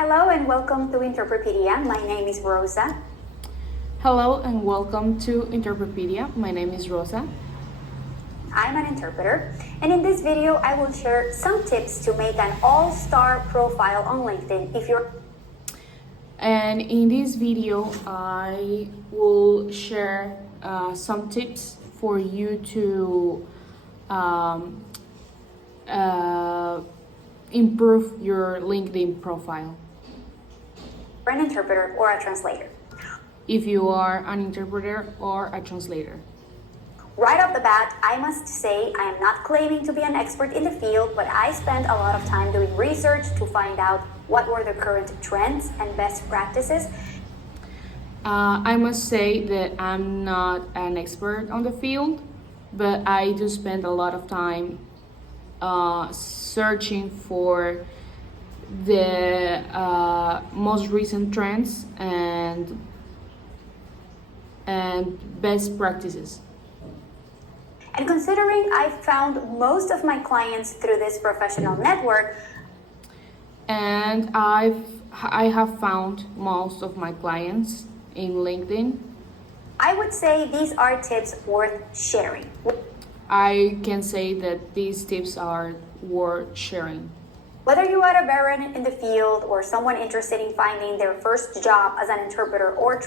Hello and welcome to Interprepedia. My name is Rosa. Hello and welcome to Interprepedia. My name is Rosa. I'm an interpreter, and in this video I will share some tips to make an all-star profile on LinkedIn And in this video I will share some tips for you to improve your LinkedIn profile. For an interpreter or a translator. If you are an interpreter or a translator. Right off the bat, I must say I am not claiming to be an expert in the field, but I spent a lot of time doing research to find out what were the current trends and best practices. I must say that I'm not an expert on the field, but I do spend a lot of time searching for the most recent trends and best practices. And considering I found most of my clients through this professional network, and I have found most of my clients in LinkedIn, I would say these are tips worth sharing. I can say that these tips are worth sharing. Whether you are a veteran in the field or someone interested in finding their first job as an interpreter or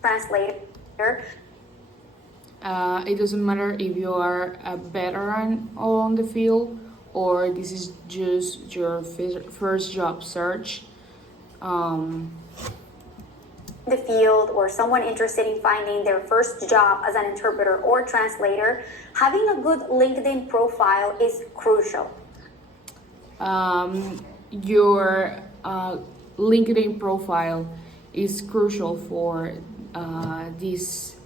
translator, it doesn't matter if you are a veteran on the field or this is just your first job search. The field or someone interested in finding their first job as an interpreter or translator, having a good LinkedIn profile is crucial. Your LinkedIn profile is crucial for this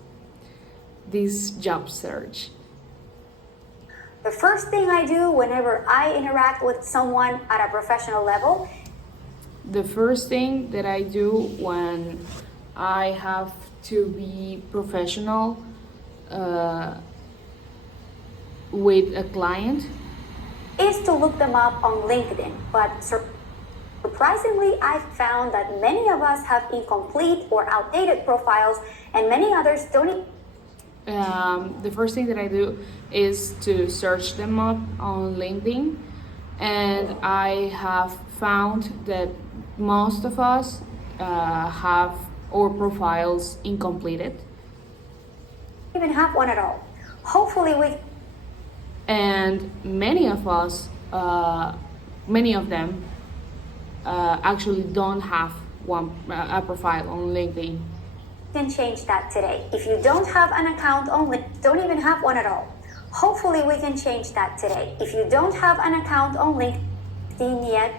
job search. The first thing I do whenever I interact with someone at a professional level, the first thing that I do when I have to be professional with a client is to look them up on LinkedIn. But surprisingly, I found that many of us have incomplete or outdated profiles, and many others don't. The first thing that I do is to search them up on LinkedIn, and I have found that most of us have our profiles incompleted. Even have one at all. Hopefully and many of us, many of them actually don't have a profile on LinkedIn. can change that today. If you don't have an account on LinkedIn, don't even have one at all. Hopefully we can change that today. If you don't have an account on LinkedIn yet,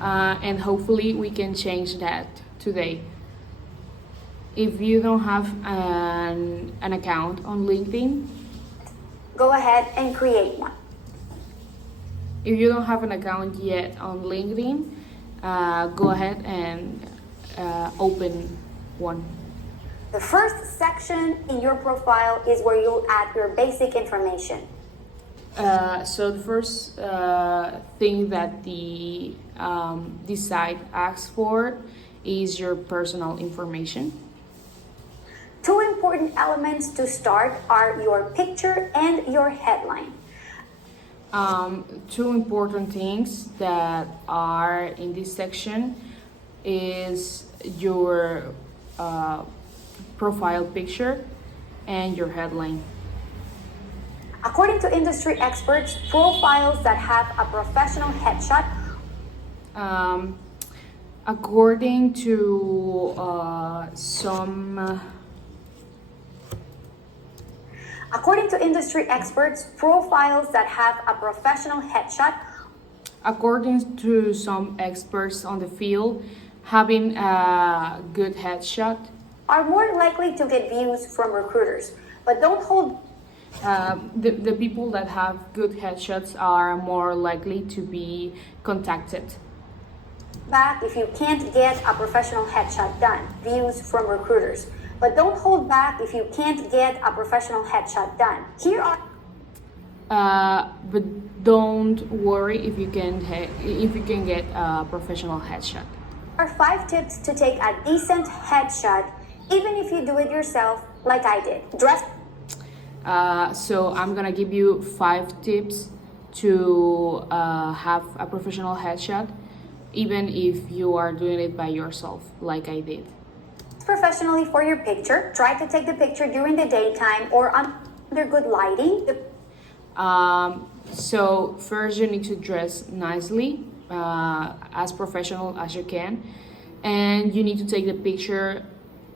and hopefully we can change that today. If you don't have an account on LinkedIn, go ahead and create one. If you don't have an account yet on LinkedIn, go ahead and open one. The first section in your profile is where you'll add your basic information. So the first thing that this site asks for is your personal information. Two important elements to start are your picture and your headline. Two important things that are in this section is your profile picture and your headline. According to industry experts, profiles that have a professional headshot according to According to industry experts, profiles that have a professional headshot, according to some experts on the field, having a good headshot are more likely to get views from recruiters. But don't hold the people that have good headshots are more likely to be contacted back if you can't get a professional headshot done, views from recruiters. But don't hold back if you can't get a professional headshot done. Here are But don't worry if you can get a professional headshot. Are 5 tips to take a decent headshot, even if you do it yourself, like I did. Dress. So I'm gonna give you 5 tips to have a professional headshot, even if you are doing it by yourself, like I did. Professionally for your picture. Try to take the picture during the daytime or under good lighting. So first you need to dress nicely, as professional as you can, and you need to take the picture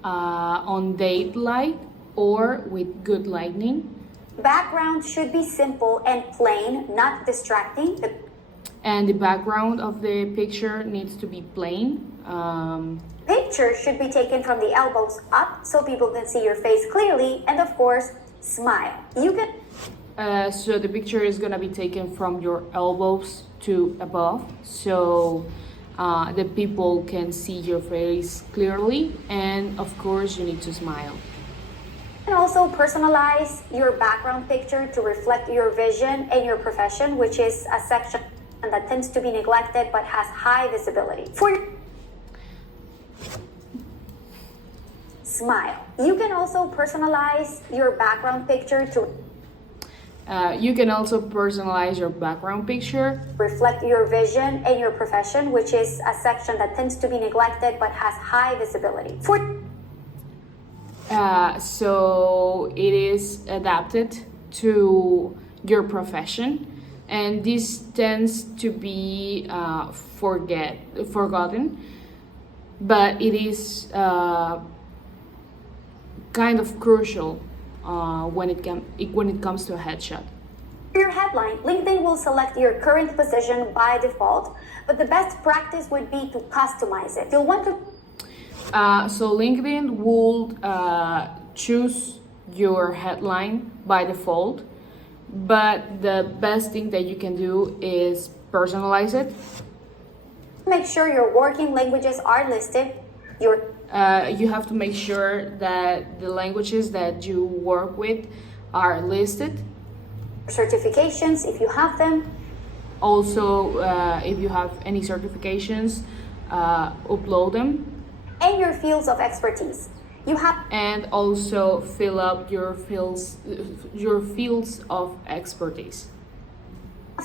on daylight or with good lighting. Background should be simple and plain, not distracting. And the background of the picture needs to be plain. Picture should be taken from the elbows up so people can see your face clearly, and of course, smile. You can. So the picture is gonna be taken from your elbows to above, so the people can see your face clearly, and of course you need to smile. You can also personalize your background picture to reflect your vision and your profession, which is a section that tends to be neglected but has high visibility. Smile. You can also personalize your background picture to reflect your vision and your profession, which is a section that tends to be neglected but has high visibility. So it is adapted to your profession, and this tends to be forgotten, but it is kind of crucial when it comes to a headshot. For your headline, LinkedIn will select your current position by default, but the best practice would be to customize it. You'll want to. So LinkedIn will choose your headline by default, but the best thing that you can do is personalize it. Make sure your working languages are listed. You have to make sure that the languages that you work with are listed. Certifications, if you have them. Also, if you have any certifications, upload them. And your fields of expertise. And also fill up your fields of expertise.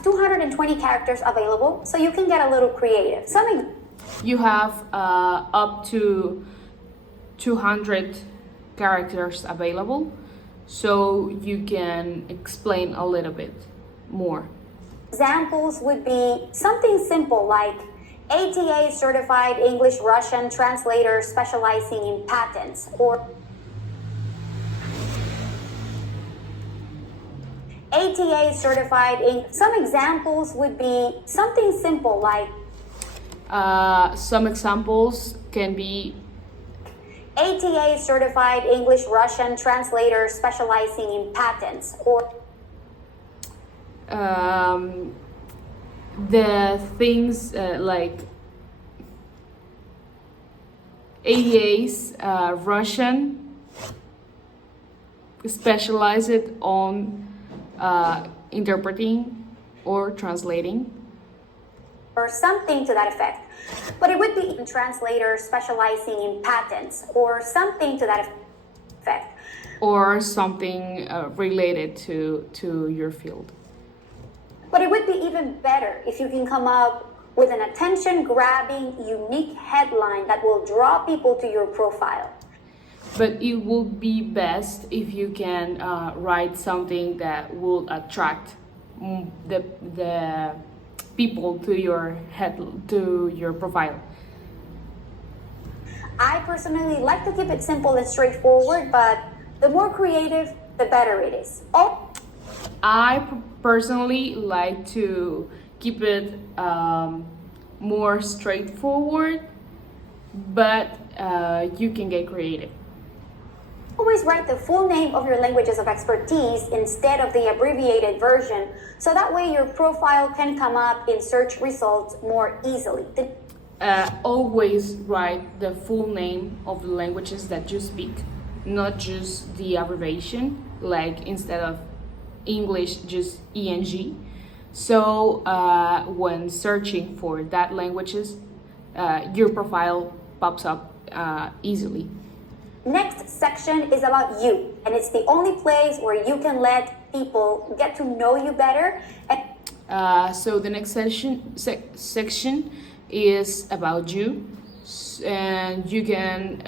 220 characters available, so you can get a little creative. You have up to 200 characters available, so you can explain a little bit more. Examples would be something simple like ATA certified English Russian translator specializing in patents, or ATA certified in. Some examples would be something simple like some examples can be ATA certified English Russian translator specializing in patents, or the things like ADA's Russian specialized on interpreting or translating. Or something to that effect. But it would be a translator specializing in patents, or something to that effect. Or something related to your field. But it would be even better if you can come up with an attention-grabbing, unique headline that will draw people to your profile. But it would be best if you can write something that will attract the people to your profile. I personally like to keep it simple and straightforward, but the more creative, the better it is. I personally like to keep it more straightforward, but you can get creative. Always write the full name of your languages of expertise instead of the abbreviated version, so that way your profile can come up in search results more easily. Always write the full name of the languages that you speak, not just the abbreviation, like instead of English just ENG. So when searching for that languages, your profile pops up easily. Next section is about you, and it's the only place where you can let people get to know you better. So the next section is about you, and you can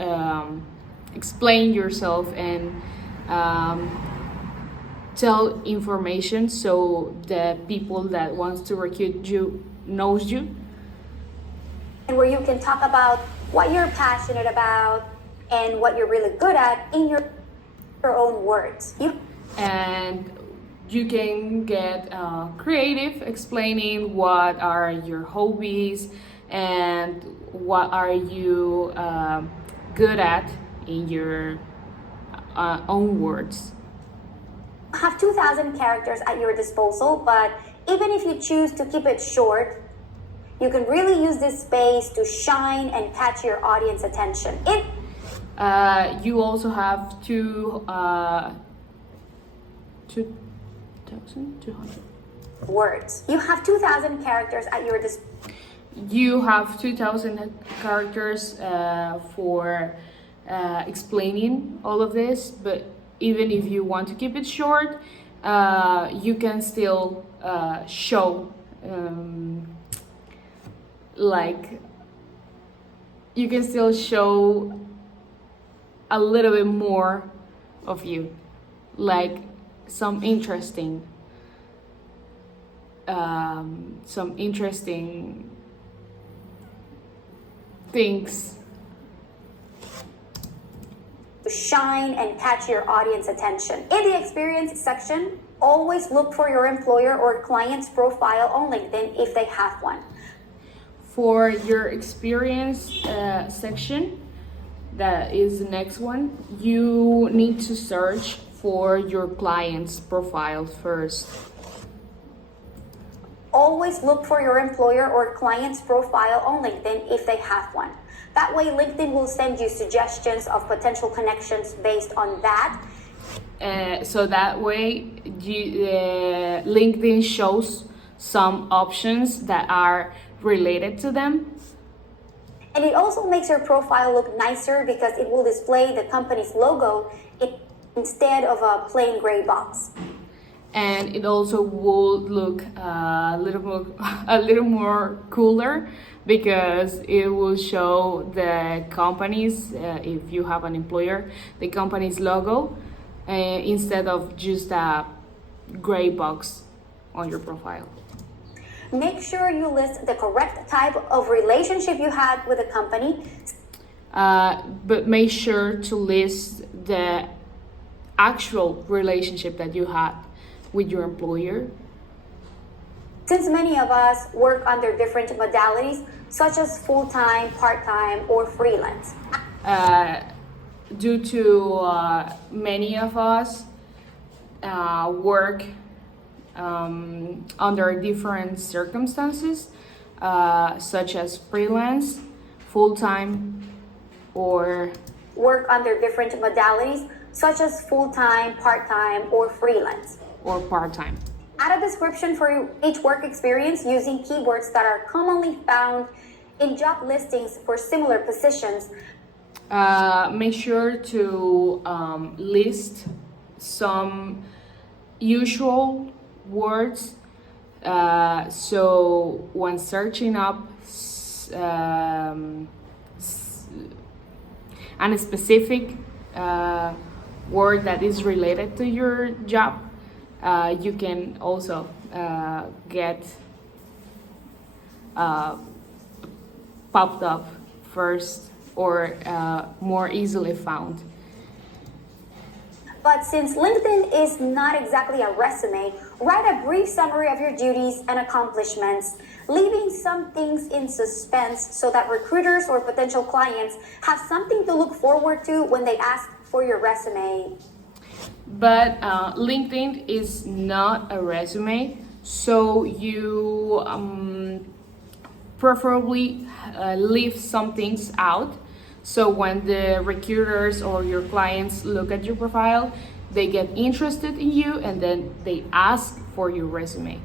explain yourself and tell information so the people that wants to recruit you knows you. And where you can talk about what you're passionate about and what you're really good at in your own words. And you can get creative, explaining what are your hobbies and what are you good at in your own words. Have 2,000 characters at your disposal, but even if you choose to keep it short, you can really use this space to shine and catch your audience attention. You also have 2,200 words. You have 2,000 characters at your disposal. You have 2,000 characters for explaining all of this, but even if you want to keep it short, you can still show you can still show a little bit more of you, like some interesting things. To shine and catch your audience attention. In the experience section, always look for your employer or client's profile on LinkedIn if they have one. For your experience section, that is the next one, you need to search for your client's profile first. Always look for your employer or client's profile on LinkedIn if they have one. That way, LinkedIn will send you suggestions of potential connections based on that. So that way, LinkedIn shows some options that are related to them. And it also makes your profile look nicer because it will display the company's logo instead of a plain gray box. And it also will look a little more cooler because it will show the company's, if you have an employer, the company's logo instead of just a gray box on your profile. Make sure you list the correct type of relationship you had with the company. But make sure to list the actual relationship that you had with your employer. Since many of us work under different modalities, such as full-time, part-time, or freelance. Due to many of us work under different circumstances, such as freelance, full-time, or work under different modalities, such as full-time, part-time, or freelance. Or part-time. Add a description for each work experience using keywords that are commonly found in job listings for similar positions. Make sure to list some usual words so when searching up a specific word that is related to your job, you can also get popped up first or more easily found. But since LinkedIn is not exactly a resume, write a brief summary of your duties and accomplishments, leaving some things in suspense so that recruiters or potential clients have something to look forward to when they ask for your resume. But LinkedIn is not a resume, so you preferably leave some things out. So when the recruiters or your clients look at your profile, they get interested in you and then they ask for your resume.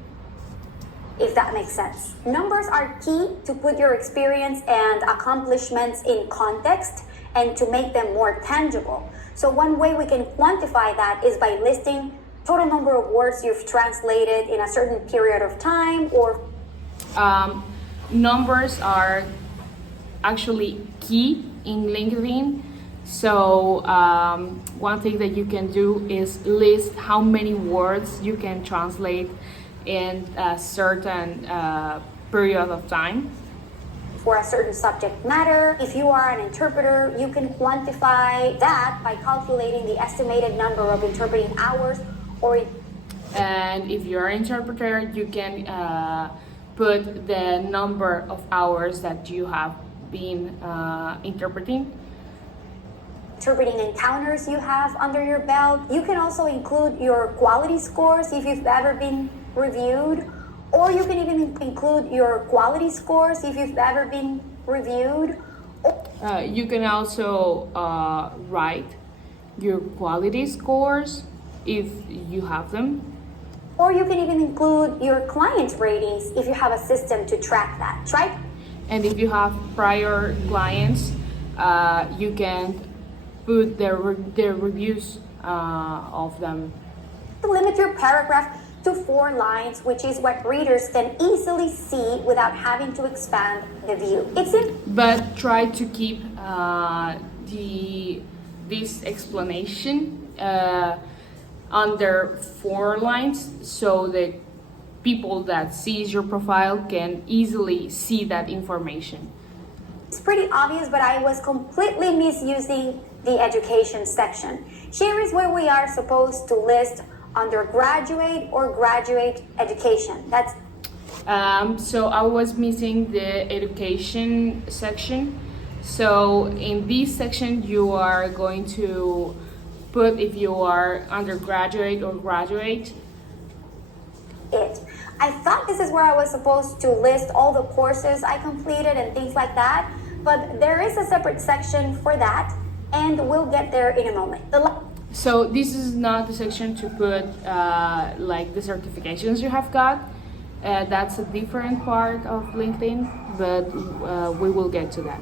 If that makes sense. Numbers are key to put your experience and accomplishments in context and to make them more tangible. So one way we can quantify that is by listing total number of words you've translated in a certain period of time, or numbers are actually key in LinkedIn. So one thing that you can do is list how many words you can translate in a certain period of time. For a certain subject matter. If you are an interpreter, you can quantify that by calculating the estimated number of interpreting hours, and if you're an interpreter, you can put the number of hours that you have been interpreting encounters you have under your belt. You can also include your quality scores if you've ever been reviewed, or you can even include your quality scores if you've ever been reviewed. You can also write your quality scores if you have them. Or you can even include your client ratings if you have a system to track that, right? And if you have prior clients, you can put their reviews of them. Limit your paragraph to 4 lines, which is what readers can easily see without having to expand the view. But try to keep this explanation under 4 lines, so the people that sees your profile can easily see that information. It's pretty obvious, but I was completely misusing the education section. Here is where we are supposed to list undergraduate or graduate education. So I was missing the education section. So in this section, you are going to put if you are undergraduate or graduate. I thought this is where I was supposed to list all the courses I completed and things like that, but there is a separate section for that, and we'll get there in a moment. So this is not the section to put like the certifications you have got. That's a different part of LinkedIn, but we will get to that.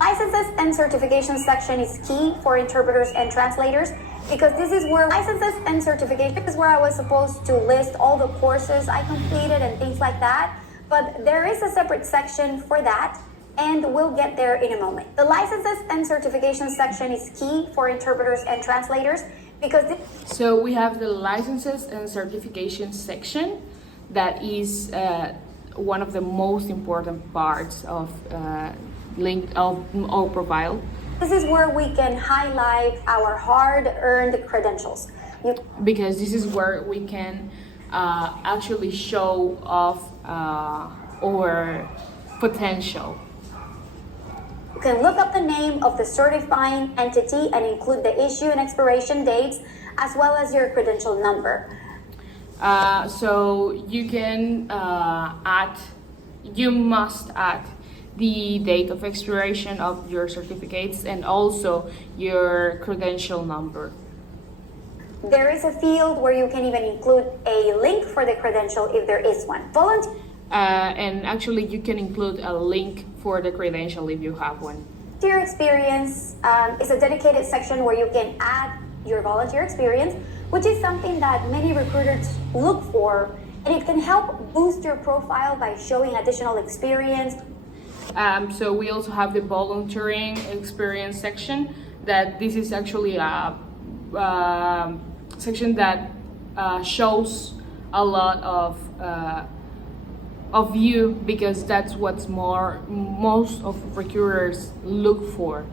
Licenses and certifications section is key for interpreters and translators, because this is where licenses and certifications is where I was supposed to list all the courses I completed and things like that, but there is a separate section for that, and we'll get there in a moment. The licenses and certifications section is key for interpreters and translators because so we have the licenses and certifications section that is one of the most important parts of our profile. This is where we can highlight our hard-earned credentials. Because this is where we can actually show off our potential. You can look up the name of the certifying entity and include the issue and expiration dates, as well as your credential number. So you can you must add the date of expiration of your certificates and also your credential number. There is a field where you can even include a link for the credential if there is one. And actually you can include a link for the credential if you have one. Volunteer experience is a dedicated section where you can add your volunteer experience, which is something that many recruiters look for, and it can help boost your profile by showing additional experience. So we also have the volunteering experience section. That this is actually a section that shows a lot of you, because that's what's most of recruiters look for.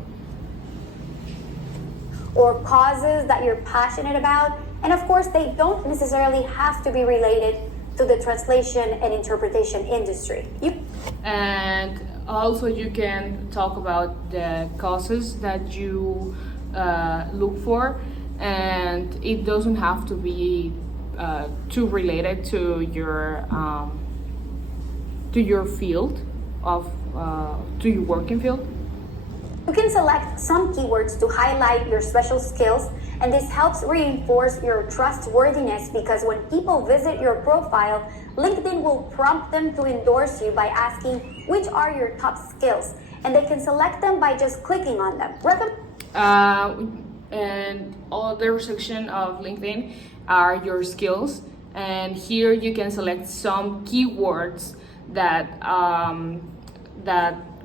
Or causes that you're passionate about, and of course they don't necessarily have to be related to the translation and interpretation industry. And also you can talk about the causes that you look for, and it doesn't have to be too related to your field of to your working field. You can select some keywords to highlight your special skills And this helps reinforce your trustworthiness because when people visit your profile, LinkedIn will prompt them to endorse you by asking which are your top skills. And they can select them by just clicking on them. And other section of LinkedIn are your skills. And here you can select some keywords that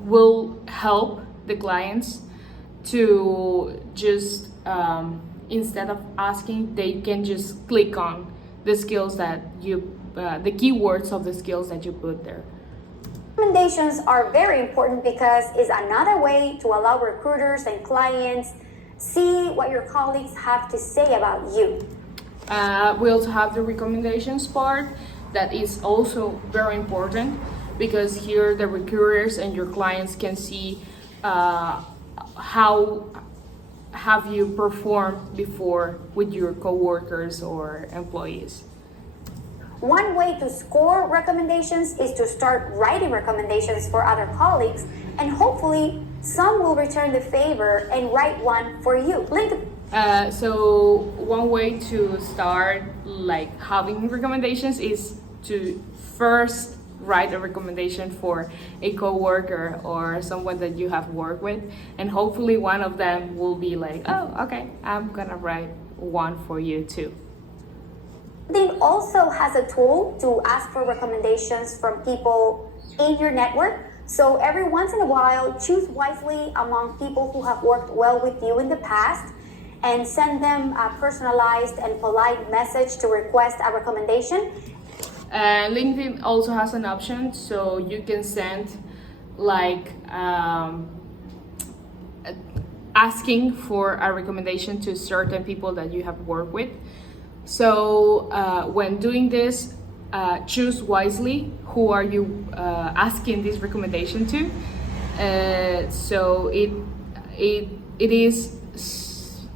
will help the clients to just instead of asking, they can just click on the skills that you the keywords of the skills that you put there. Recommendations are very important because it's another way to allow recruiters and clients see what your colleagues have to say about you. We also have the recommendations part that is also very important because here the recruiters and your clients can see how have you performed before with your coworkers or employees. One way to score recommendations is to start writing recommendations for other colleagues, and hopefully some will return the favor and write one for you. So one way to start like having recommendations is to first write a recommendation for a coworker or someone that you have worked with, and hopefully one of them will be like, oh, okay, I'm gonna write one for you too. LinkedIn also has a tool to ask for recommendations from people in your network. So every once in a while, choose wisely among people who have worked well with you in the past and send them a personalized and polite message to request a recommendation. LinkedIn also has an option so you can send like asking for a recommendation to certain people that you have worked with. So when doing this, choose wisely who are you asking this recommendation to. So it is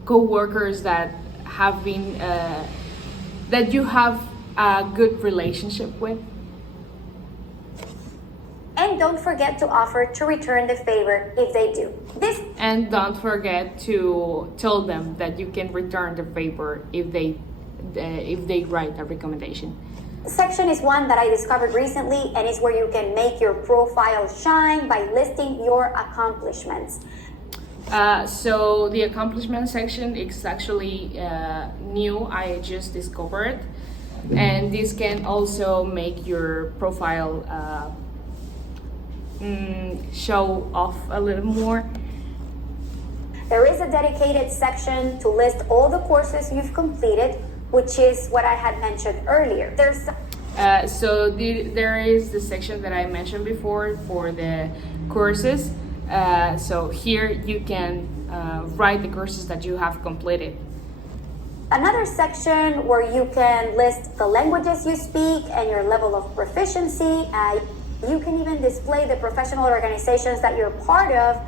co-workers that have been that you have a good relationship with. And don't forget to offer to return the favor if they do. And don't forget to tell them that you can return the favor if they write a recommendation. This section is one that I discovered recently, and it's where you can make your profile shine by listing your accomplishments. So the accomplishment section is actually new. I just discovered, and this can also make your profile show off a little more. There is a dedicated section to list all the courses you've completed, which is what I had mentioned earlier. There is the section that I mentioned before for the courses. So here you can write the courses that you have completed. Another section where you can list the languages you speak and your level of proficiency. You can even display the professional organizations that you're part of.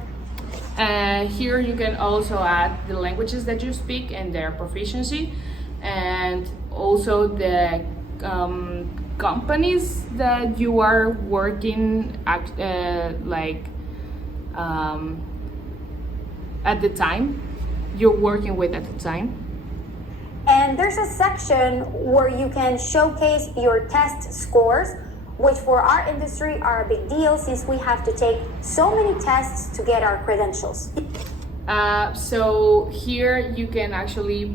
Here you can also add the languages that you speak and their proficiency, and also the companies that you are working at, at the time you're working with at the time. And there's a section where you can showcase your test scores, which for our industry are a big deal since we have to take so many tests to get our credentials. So here you can actually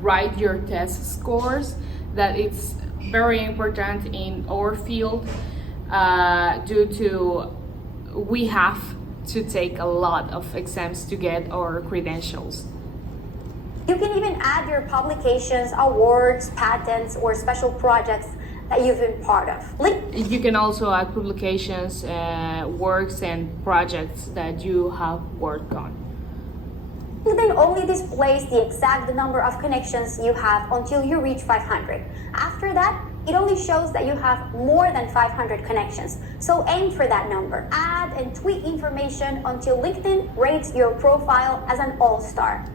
write your test scores. That it's very important in our field due to we have to take a lot of exams to get our credentials. You can even add your publications, awards, patents, or special projects that you've been part of. You can also add publications, works, and projects that you have worked on. LinkedIn only displays the exact number of connections you have until you reach 500. After that, it only shows that you have more than 500 connections. So aim for that number. Add and tweak information until LinkedIn rates your profile as an all-star.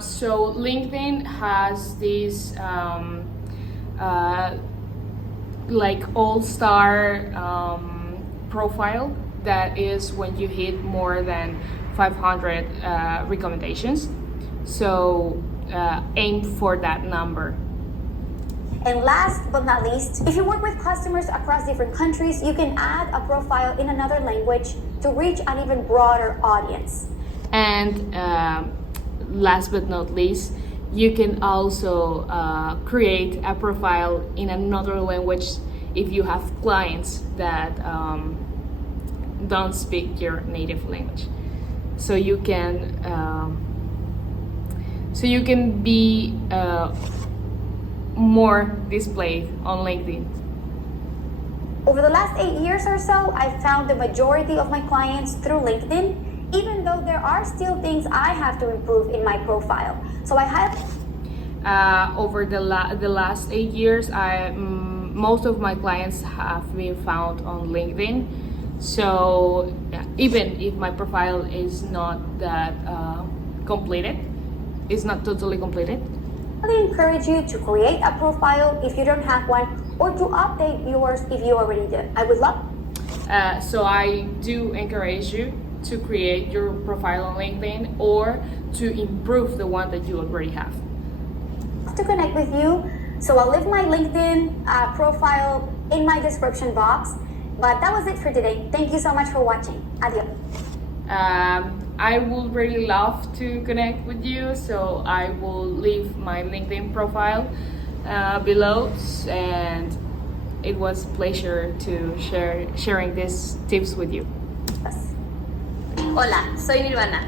So LinkedIn has this like all-star profile that is when you hit more than 500 recommendations. So aim for that number. And last but not least, if you work with customers across different countries, you can add a profile in another language to reach an even broader audience. And last but not least, you can also create a profile in another language if you have clients that don't speak your native language. So you can be more displayed on LinkedIn. Over the last 8 years or so, I've found the majority of my clients through LinkedIn, even though there are still things I have to improve in my profile. So I have over the last 8 years, most of my clients have been found on LinkedIn. So even if my profile is not that completed, it's not totally completed, I really encourage you to create a profile if you don't have one, or to update yours if you already did. I would love. So I do encourage you to create your profile on LinkedIn or to improve the one that you already have. To connect with you, so I'll leave my LinkedIn profile in my description box. But that was it for today. Thank you so much for watching. Adios. I would really love to connect with you, so I will leave my LinkedIn profile below, and it was a pleasure to sharing these tips with you. Hola, soy Nirvana.